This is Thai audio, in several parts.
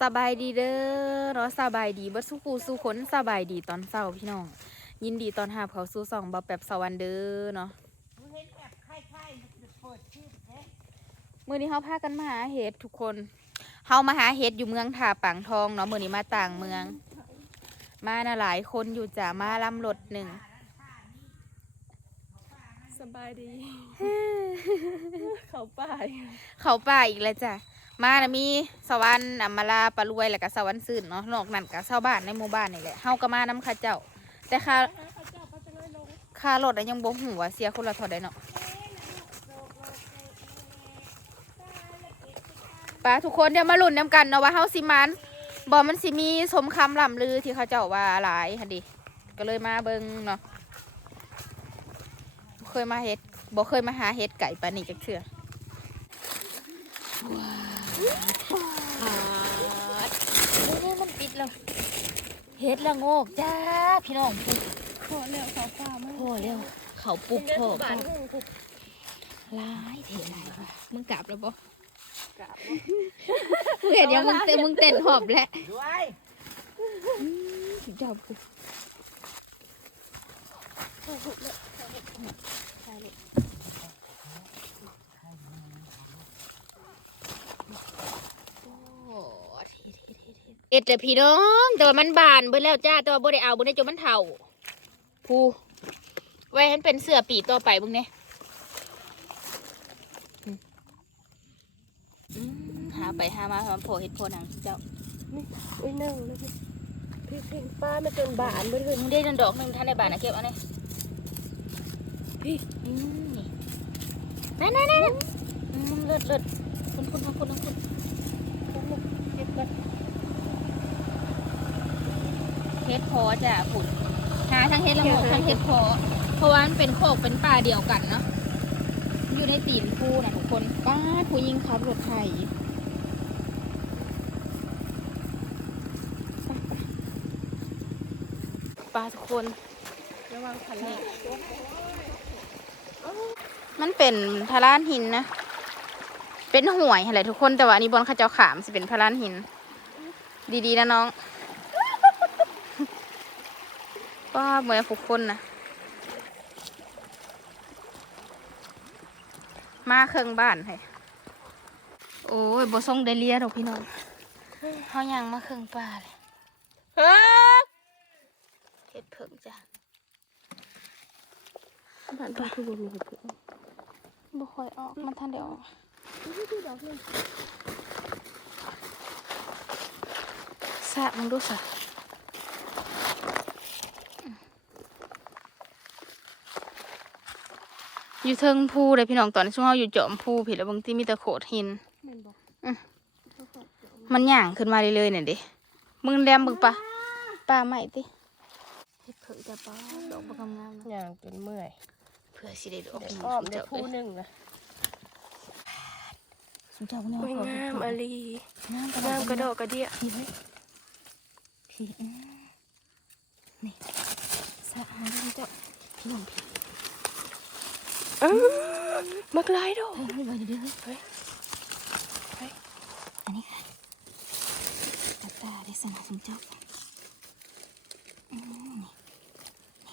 สบายดีเด้อเนาะสบายดีเบิดสู้กูสู้คนสบายดีตอนเช้าพี่น้อง ยินดีตอนหาบเขาสู้สองบ่แป๊บสวรรค์เด้อเนาะมื้อนี้เฮาพากันมาหาเห็ดทุกคนเฮามาหาเห็ดอยู่เมืองท่าปางทองเนาะมื้อนี้มาต่างเมือง มาน่ะหลายคนอยู่จ้ะมาลำรถหนึ่งสบายดี เขาป่ายเขาป่าอีกแล้วจ้ะ มานะมีสวรรค์อัมมาลาปลารวยแล้วก็สวรรค์ซื่นเนาะนอกนั้นก็ชาวบ้านในหมู่บ้านนี่แหละเฮาก็มานํข้าเจ้า แต่ค่าค่ารถอะยังบ่ฮู้ว่าเสียคนละเท่าใดเนาะปาทุกคนเดี๋ยวมาลุ้นนํกันเนาะว่าเฮาสิมันบ่มันสิมีสมคำล่ำลือที่เขาเจ้าว่าหลายหั่นดิก็เลยมาเบิ่งเนาะเคยมาเฮ็ดบ่เคยมาหาเฮ็ดไก่ปานนี้จักเทื่อ นี่มันปิดแล้วเฮ็ดละโงกจ้าพี่น้องขอแล้วขาป่ามาพ่อเร็วเขาปลุกพอพอนหูกูร้ายเทไรวะมึงกลับแล้วบ่กราบมึงเห็นยังมึงเต้นมึงเต้นหอบแหละด้วยจอบกู เอ็ดแต่พี่น้องแต่ว่ามันบานเบิ่แล้วจ้าแต่ว่าบ่ได้เอาบ่ได้จนมันเฒ่าผู้ไว้ให้มันเป็นเสื้อปีต่อไปเบิ่งเนี่ยอืมอืมหาไปหามาหาโผล่เห็ดโผล่หนังเจ้าอุ้ยนั่งเลยพี่พี่ป้าไม่จนบานเบิดเลยมึงได้เดินดอกหนึ่งท่านในบ้านนะเก็บเอาเนี่ยพี่อืมนี่นั่นนั่นนั่นอืมเลิศเลิศคุณคุณทำคุณทำคุณเก็บกัน เฮ็ดพอจ้ะผุดหาทั้งเฮ็ดละโงกทั้งเฮ็ดพอเพราะว่ามันเป็นโคกเป็นป่าเดียวกันเนาะอยู่ในตีนผู้นะทุกคนป้าดผู้ยิงขับรถไถป้าทุกคนระวังขันละมันเป็นพารานหินนะ เป็นห่วยอะไรทุกคนแต่ว่าอันนี้บอลเข้าเจ้าขามสิเป็นพารานหิน ดีๆนะน้อง ก็เหมือนทุกคนนะมาเครื่องบ้านให้โอ้ยบ่ส่งได้เลียดอกพี่น้องเขายังมาเครื่องป่าเลยเฮ้ยเฮ็ดเพิ่งจ้ะบ้านป้าคือบ่มีเพื่อนบ่ค่อยออกมันทันได้ออกพี่ดอกเลยสะมึงดูส อยู่เทิงภูเลยพี่น้องตอนนี้ช่วงเราอยู่จอมภูผิดแล้วบางทีมีแต่โขดหิน แม่นบอกมันย่างขึ้นมาเรื่อยๆเนี่ยดิมึงแรมมึงปะปลาใหม่ติเฮ็ดเผือกจะป้าดอกบกงามๆนะย่างจนเมื่อยเผื่อสิได้ดอกเดี๋ยวหนึ่งอ้อมสุเดี๋ยวเจ้าผู้เอ้ยหนึ่งนะสุเจ้าเนี่ยอุ้ยงามอลีงามงามกระดอกกระเดียพี่เฮ้ยพี่อืมนี่สะอาดเลยเจ้าพี่น้องพี่ อ้าวมักลายดอกเฮ้ยเฮ้ยเฮ้ยเดี๋ยวเฮ้ยเฮ้ยอันนี้ค่ะตาตาได้สนาสมเจ้า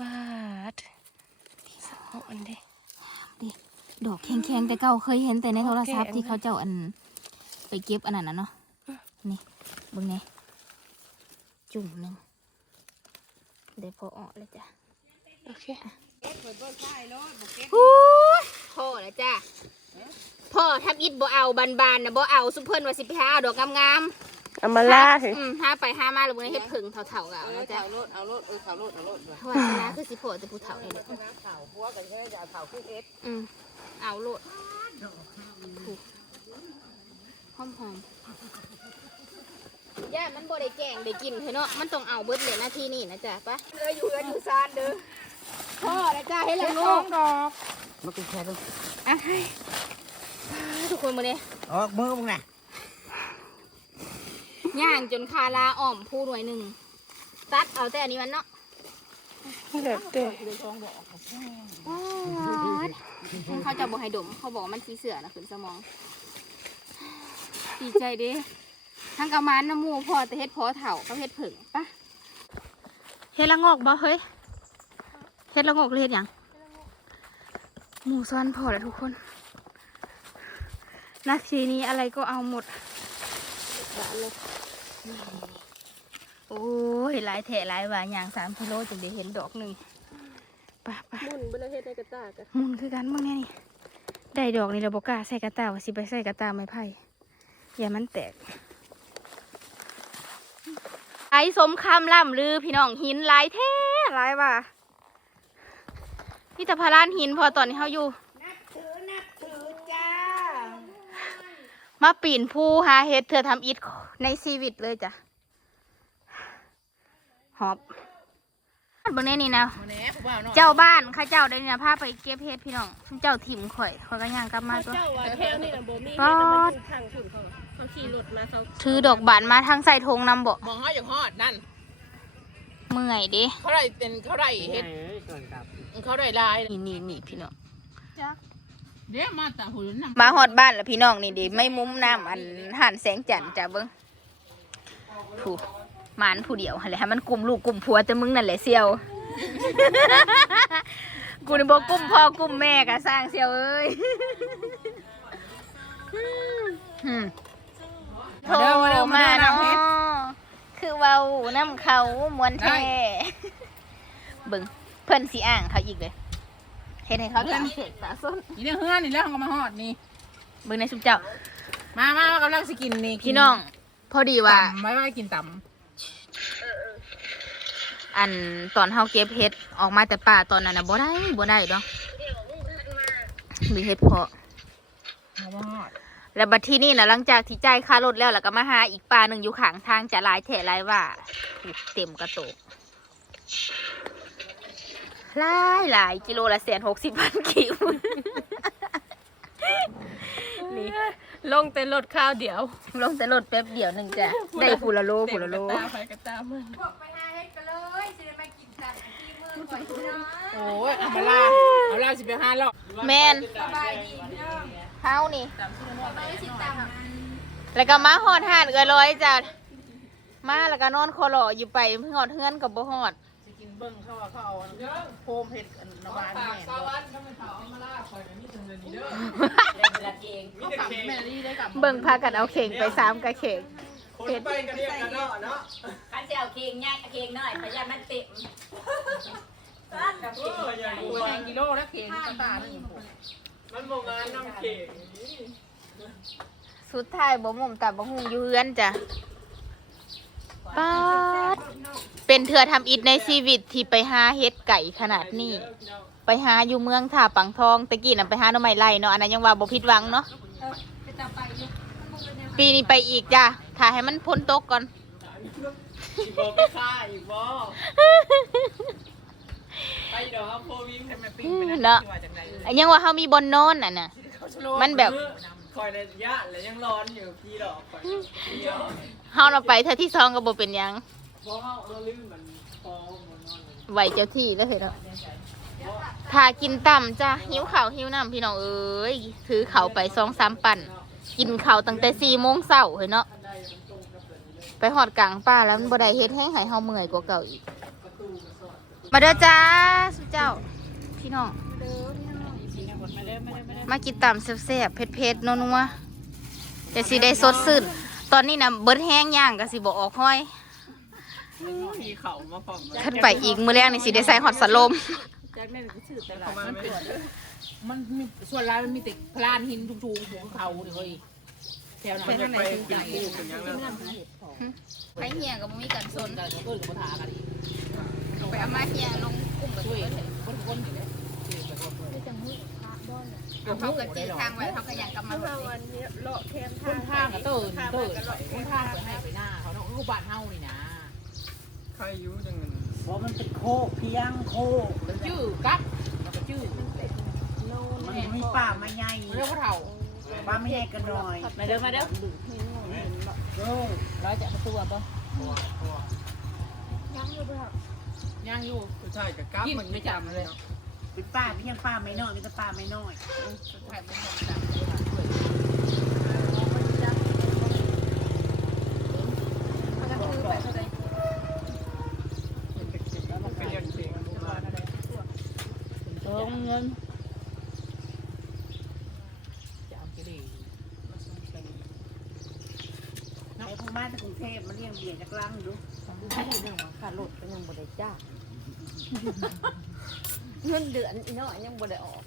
บาดเอาอันเด้ดิดอกแข็งๆแต่เก่าเคยเห็นแต่ในโทรศัพท์ที่เขาเจ้าอัน ไปเก็บอันนั้นนะเนาะนี่บิ่งไงจุ่มหนึ่งเดี๋ยวพอออกเลยจ้ะโอเค ฮู้ยพ่อแล้วจ้ะพ่อทับอิดบ่เอาบานๆนะบ่เอาซุปเพิ่นว่าสิไปหาเอาดอกงามๆเอามาล่าสิอืมห้าไปห้ามาแล้วมึงเฮ็ดผึ่งเถ่าๆกันเออนะจ๊ะเอารถเอารถเออเขารถเอารถด้วยเพราะว่าชนะคือสิโผล่แต่ผู้เฒ่านี่แหละน้ำเข่าพัวกันแค่จะเอาเข่าขึ้นเอสอืมเอาโลดหอมหอมย่ามันบ่ได้แกงได้กินเถอะเนาะมันต้องเอาเบิดเลยนาทีนี่นะจ๊ะปะเอออยู่กันอยู่ซานเด้อ พ่อนะจ๊ะให้ละโงกดอกมากินแค่ดูอะให้ทุกคนมาเนี่ยออกมือมึงน่ะย่างจนคาลาอ่อมผู้หน่วยหนึ่งตัดเอาแต่อันนี้มันเนาะเด็ดเด็ดเขาจะบอกให้ดม เขาบอกว่ามันสีเสือนะขึ้นสมองดีใจเด้ทั้งกะมันน้ำหมูพอแต่เฮ็ดพอเถ่าก็เฮ็ดผึ่งปะเฮ็ดละงอกบ่เฮ้ย เฮ็ดละงอกหรือเฮ็ดหยังหมูซ้อนพอแล้วทุกคนนาทีนี้อะไรก็เอาหมดบ้านเลยโอ้ยหลายแถหลายว่าอย่างสามกิโลจึงได้เห็นดอกหนึ่งไปไปหมุนบ่ได้เฮ็ดในกระตากอะหมุนคือกันบ้างเนี่ยนี่ ได้ดอกนี่เราบอกกล้าใส่กระตาว่าสิไปใส่กระตาไม้ไผ่อย่ามันแตกไอ้สมคำล่ำลือพี่น้องหินหลายแท้หลายว่า พี่ตะพารานหินพอตอนนี้เขาอยู่ นับถือนับถือจ้ามาปีนภูหาเฮ็ดเธอทำอิฐในชีวิตเลยจ้ะหอบเบนแน่นี่นะมาแหน่ผู้บ่าวเนาะเจ้าบ้านข้าเจ้าได้เนี่ยพาไปเก็บเฮ็ดพี่น้องซุมเจ้าถิ่มข่อยข่อยก็ย่างกลับมาตัว เจ้าว่าแถวนี่น่ะบ่มีอ๋อเฮ็ดน่ะมันอยู่ทางถึงเขาเขาขี่รถมาเขาถือดอกบานมาทางใส่ธงนำบ่มองเขาอย่างฮอดนั่นเมื่อยเดิเขาได้เป็นเขาได้เฮ็ด เขาได้ลายนี่นี่นี่พี่น้องเดี๋ยวมาตาหุ่นนมาฮอดบ้านแล้วพี่น้องนี่เดิไม่มุมน้ำอันหันแสงจันทร์จ้ะเบิ้งถูกหมานผู้เดียวหั่นแหละให้มันกลุ่มลูกกลุ่มผัวแต่มึงนั่นแหละเซียวกูนี่บอกกลุ่มพ่อกลุ่มแม่กะสร้างเซียวเอ้ยอืมโทรมาเนาะคือเว้าน้ำเขามวนแท้เบิ่ง เพิ่นสิอ่างเขาอีกเลยเฮ็ดให้เขาจังเสกตาส้นนี่เนี่ยเฮือนนี่แล้วเขาก็มาฮอดนี่เบิ่งในชุมเจ้า มามากำลังสิกินนี่พี่น้อง พอดีว่าตำไว้ไว้กินตอันตอนเฮาเก็บเฮ็ดออกมาแต่ป่าตอนนั้นน่ะบ่ได้บ่ได้ดอกมีเฮ็ดเพาะำเขามาฮอดแล้วบัดที่นี่นะหลังจากที่จ่ายค่ารถแล้วแล้วก็มาหาอีกปลาหนึ่งอยู่ข้างทางจะหลายแถหลายว่าถูกเต็มกระโตก หลายหลายกิโลละแสนหกสิบพันกิวนี่ลงแต่รถข้าวเดียวลงแต่รถแป๊บเดียวหนึ่งจ้ะได้ฟูละโลฟูละโลตาไฟกระตามันไปหาเฮ็ดกันเลยสิได้มากินกันที่มือข่อยเนาะโอ้ยเอามาลาเอาลาสิไปหาแล้วแมนเฮานี่แล้วก็มาหอดห่านเอือร้อยจ้ะมาแล้วก็นอนคอหล่ออยู่ไปเพิ่งหอดเฮือนกับบ่หอดสิกิน เบิ่งเขาว่าเขาเอาอันโคมเห็ดอันน้ำมันแม่นเขาฝังแม่นี่ได้กับเบิ่งพากันเอาเข่งไปซ้ำกับเข่งเฮ็ดขันเจ้าเคียงง่ายเคียงน้อยพยายามมันเต็มต้านกับเคียงใหญ่โอ้ยแพงกิโลแล้วเค็งกระตาหนึ่งสุดท้ายบ่มุมแต่บ่หุงอยู่เฮือนจ้ะป๊าด เป็นเถื่อทำอิฐในชีวิตที่ไปหาเฮ็ดไก่ขนาดนี้ ไปหาอยู่เมืองท่าปังทองตะกี้น่ะไปหาหน่อไม้ไล่เนาะอันนั้นยังว่าบ่ผิดหวังเนาะปีนี้ไปอีกจ้ะถ้าให้มันพ้นตกก่อนบอกไปฆ่าอีกบ่ไปดอกโพวิงทำไมปิ้งไปนั่นเนาะ ที่ว่าจังไดอันยังว่าเฮามีบอนนอนอะน่ะมันแบบคอยในยะแล้วยังร้อนอยู่พี่ดอกคอยพี่ดอกเฮาเราไปเธอที่ซองก็บ่เป็นหยัง เพราะเราเราลืมมันฟอมันนอนไหวเจ้าที่แล้วเห็นเนาะถ้ากินต่ำจ้ะหิวข้าวหิวน้ำพี่น้องเอ้ยถือเข่าวไปสองสามปั่น กินข้าวตั้งแต่สี่โมงเช้าเห็นเนาะไปหอดกลางป่าแล้วมันบ่ได้เฮ็ดให้หายเฮาเมื่อยกว่าเก่าอีก มาเด้อจ้าสุเจ้า พี่น้อง มากินต่ำแซ่บๆเผ็ดๆนัวๆจะสิได้สดชื่นตอนนี้นะเบิดแห้งย่างก็สิบ่ออกห้อย พี่เขามาพร้อมขึ้นไปอีกมื้อแรกนี่สิได้ใส่ฮอตสลมจากนั้นก็ชื่อตลาเขาดมามันเป็นมันมีส่วนร้ายมันมีแต่พลานหินทุกๆภูเขาเนี่ยเฮ้ยแถวนั้นมันไปกินคู่เป็นยังไงไปเฮียกับมีกันสต้นนกันต้นกับถากันอีกไปเอามาเฮียลงกลุ่มกับช่ช่ววยยคนคนอยู่เลยเขาก็เจอทางไว้เขาก็ยังกลับมาเฮาอันนี้เลาะแคมคทางนทางกับตื่นตื่นคนทางไปให้ไปหน้าเขาเนาะลูกบ้านเฮานี่นะ ใครอยู่จังเงินเพราะมันเป็นโคกเพียงโคกจื้อกับแล้วก็จื้อมันมีป่ามาใหญ่เรียกว่าเท่าป่าไม่ใหญ่กันหน่อยมาเด้อมาเด้อโอ้ร้อยจะประตูบ่ย่างอยู่ผู้ชายกับกับกินมันไม่จำเลยเป็นป่าเพียงป่าไม่น้อยมีแต่ป่าไม่น้อยถ่ายไม่จำเลย เงิ นจะเอาไปเลยมาส่งเสริมไอ้พม่าจากกรุงเทพมาเลี้ยงเบียร์จากลังดูให้เรื่องว่าค่ารถก็ยังบ่ได้จ้างเงินเดือนอีน้อยยังบ่ได้ออก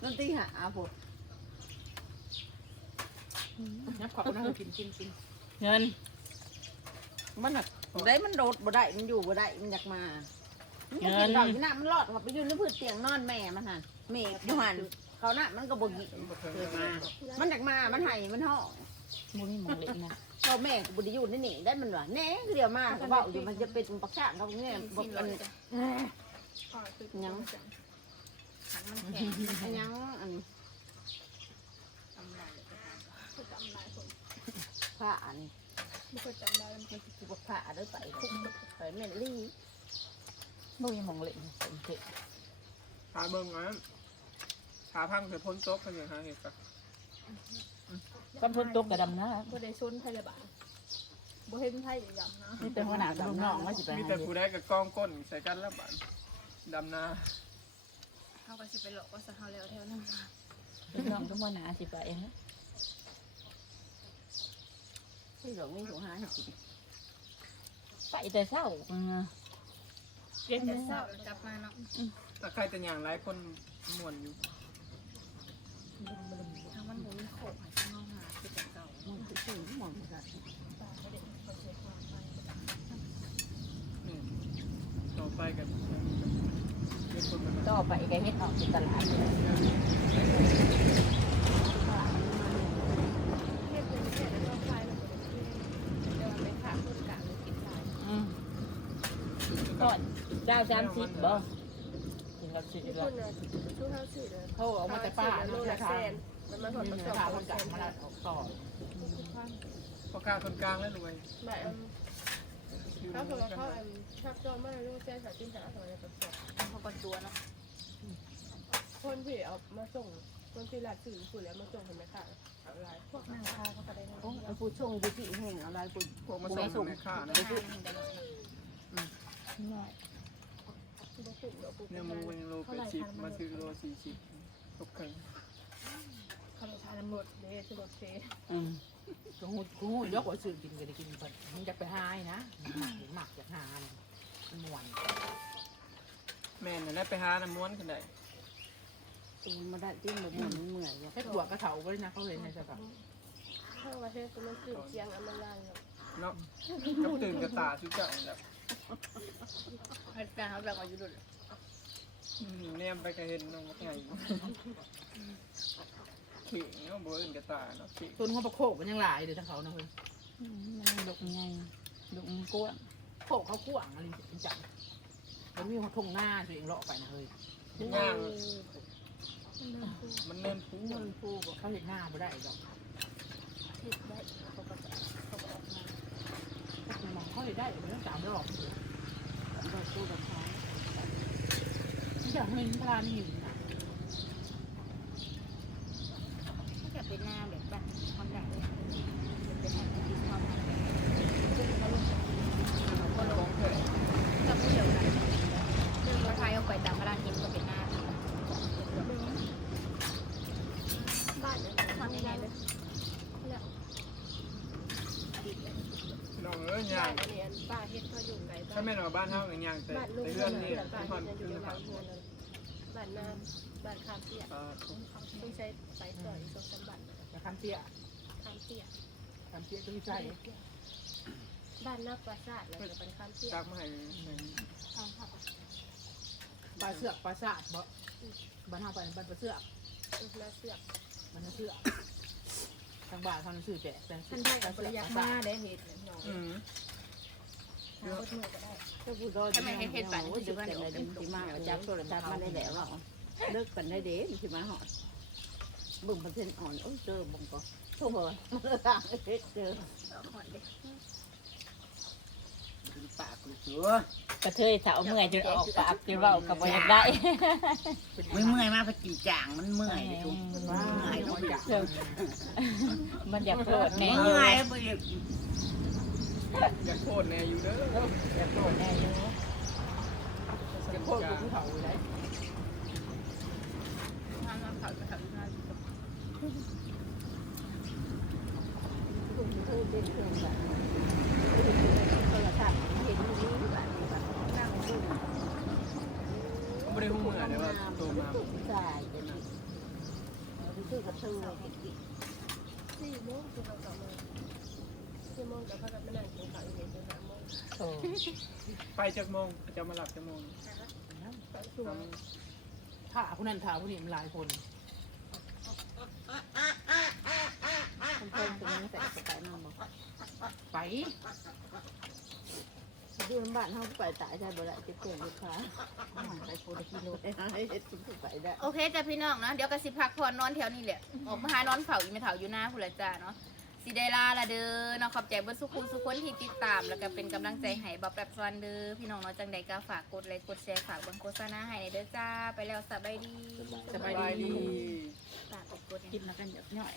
เงินที่หาผมนับขอบนะกินกินกินเงินมันน่ะได้มันโดดบ่ได้มันอยู่บ่ได้มันอยากมา มันก็กินดอกอยู่น่ะมันรอดเข้าไปอยู่ในพื้นเตียงนอนแม่มันหั่นแม่อยู่หั่นเขาน่ะมันก็บ่กินเคยมา มันอยากมามันให้มันห้องบ่มีหมองเล็กนะเราแม่ก็บ่ได้อยู่ในนี่ได้มันว่าแหน่เดี๋ยวมาก็เว้าอยู่มันจะเป็นปักชาเขาเนี่ยบ่อันยังอันยังอันผ้าอันไม่เคยจำได้มันคือผ้าเด้อไปไปแม่นลี่ บ่มีหมองเล็กนะสมเด็จขาเบิ่งอะขาพังแต่พ้นโต๊ะกันอย่างฮะเห็นปะกันพ้นตกกับดำนะบ่ได้ชนพยาบาลบ่เห็นไผอย่างนั้นนะนี่เป็นหัวหน้ากับลูกน้องว่าสิไปมีหาแต่เฮ็ดผู้ได้กับกองก้นใส่กันแล้วบันดำนาเฮาก็สิไปหลอกว่าซะเฮาแล้วแถวนั้นลูกน้องกับหัวหน้าสิไปเองนะที่หลงนี่ของหาให้กินไปแต่เช้าอืม เย็นแต่เช้าแล้วกลับมาเนาะต่ใครแต่อย่างไรคนม่วนอยู่ทางมันบ่มีโขกให้ข้างนอกหาคือแต่เก่ามันคือสิ่งที่มองกันตาบ่ได้เขาเสียต่อไปกันเป็นคนมันต่อไปก็เฮ็ดออกที่ตลาดเลย เฮ็ดเป็นแค่แล้วก็ไฟแล้วก็ได้เแต่ว่าไปขาคนกลางเลยกินหลาย อืมก่อน ดาว30บ่ถึงกับสิมีแล้ควนน่ะทุกเฮาซื้อเลยเขาเอามาแต่ป้าโลเนาะละราคาแสนมันมาถอดประกอบราคาคคนนกกลาลางงมาแล้วต่อพอกลางคนกลางแล้วรวยแบบเขาคือว่าเขาอันชักจอนมาลูกแจ้งสายจิ้มสาธารณะประกอบเขาก็ตัวเนาะคนที่เอามาส่งคนที่รัดสื่อผู้แล้วมาส่งให้แม่ค้าเอาหลายพวกนางค้าเขาก็ได้นะโอ้ยผู้ชงอยู่ที่แห่งอะไรผู้พวกมาส่งในค่านะน้ เนี่ยมูเป็นโลเป็นสิบมาซื้อโลสี่สิบตกครึ่งเขาเลยทานหมดเด้คือบ่เซอืมกูหูกูหูยกว่าซื้อกินก็ได้กินเพิ่นมึงอยากไปหายนะหมักหมักอยากหามันม่วนแม่เนี่ยได้ไปหาน้ำม้วนกันได้ตีมาได้ที่มันเหมือนเหมือนเฮ็ดบวกกระเถาไว้นะเขาเห็นในสภาพถ้าว่าเฮ็ดมันคือเสียงอันมันลานแล้วเนาะกับตื่นกับตาชุดเจ้าแบบ ให้การเขาแบบอายุดุอืมเนี่ยไปก็เห็นน้องไงขิงเนาะบ่อื่นกับตาเนาะขิงต้นเขาประโคกมันยังหลายเดี๋ยวทั้งเขานะเฮ้ยอืมมันดกไงดกกว้างโคกเขากว้างอะไรจังมันมีหัวทงหน้าตัวเองเลาะไปนะเฮ้ยย่างมันเนินพูเงินผู้เขาเห็นหน้าไม่ได้ดอก คิดได้เขาก็เขาก็ออกมา เขามองเห็นได้มันต้องสามรอบเราสู้กับเขาอยากเห็นพลานหินนะ ถ้าเกิดเป็นหน้าแบบบ้านความดังเลยเป็นหน้าที่ความดังเลย ก็ลงเถอะ เราไม่เดียวกันเรื่องรถไฟเอาไปตามพระราชินก็เป็นหน้า บ้านเนี่ยฟังง่ายๆเลยแล้ว น้องเอ้ย บ้า ย่าน ง อันนี้ป้าเฮ็ดเขาอยู่ไกลบ้า ถ้าน แม่น ว่าบ้านเฮาอย่างย่างแต่บ้านลูกแต่เรืเรื่ออนนนี่บ้านที่บ้านฮอดจะอคืยู่อคลัรับงเรือนบ้านน้ำบ้านคามเปียกอ่าต้องใช้ไปต่อยสองสามบัตรแต่คันเตี้ยคามเปียกคันเตี้ยต้องใส่บ้านนักประสาทแล้วก็เป็นคามเปียจักมาให้ห้ทางปลาเสือกปลาสาดบ่บ้านห้าไปบ้านปลาเสือกนาเสือกบ้านเสือกทางบ้านเขาซื้อแจกแต่ท่านได้กับริยากมาได้เหตุหน่อยอืม ทางรถเมล์ก็ได้ถ้าผู้ดอยจะกันได้เดินที่มาจับโทรศัพท์มาได้แล้วว่าเลิกกันได้เด้ที่มาหอดบึ้งเปอร์เซ็นต์อ่อนโอ้เจอบึ้งก็ทุ่มเลยมันต่างเจอปากกูเสือกระเทยสาวเมื่อยจนออกปากจนว้ากับบ่อยากได้ไม่เมื่อยมากพอจีจางมันเมื่อยทุกเมื่อยทุกอย่างมันอยากโกรธแน่เมื่อย อยากโทษแน่อยู่เด้ออยากโกรแน่อยู่เป็นโคตรภูเขาเลยกถาไปถาที่หน้าคุณเคยเป็นเครื่องแบบโทรศัพท์เห็นนี้แบบนี้แบบนั่งดูไม่ได้หูเมื่อเลยว่าโตมาใช่จะนั่งซื้อกระตือสี่โมงคือเรากลับมาสี่โมงกับพระกันไม่นั่งกิน ไปจากโมงจะมาหลับจากโมงก็สวยถ่าผู้นั้นถ่าผู้นี้มันหลายคนคนเพิ่มตรงนี้ใส่กระต่ายมาบอกไปดูบ้านเขาไปตายใช่บ่ได้จะเปลี่ยนลูกค้าไปโคตรกิโลให้เฮ็ดกินไปได้โอเคจ้ะพี่น้องเนาะเดี๋ยวก็สิพักผ่อนนอนแถวนี้แหละออกมาหานอนเผาอยู่ไม่เผาอยู่หน้าพุ่นละจ้าเนาะ สิได้ลาละเด้อเนาะขอบใจเบิดสุขุสุขคนที่ติดตาม แล้วก็เป็นกำลังใจให้บับแบบสวันเด้อพี่น้องเนาะจังใดก็ฝากกดไลค์กดแชร์ฝากเบิ่งโฆษณาให้ในเด้อจ้าไปแล้วสบายดีสบายดีฝากกดกดกินแล้วกันเยอะหน่อย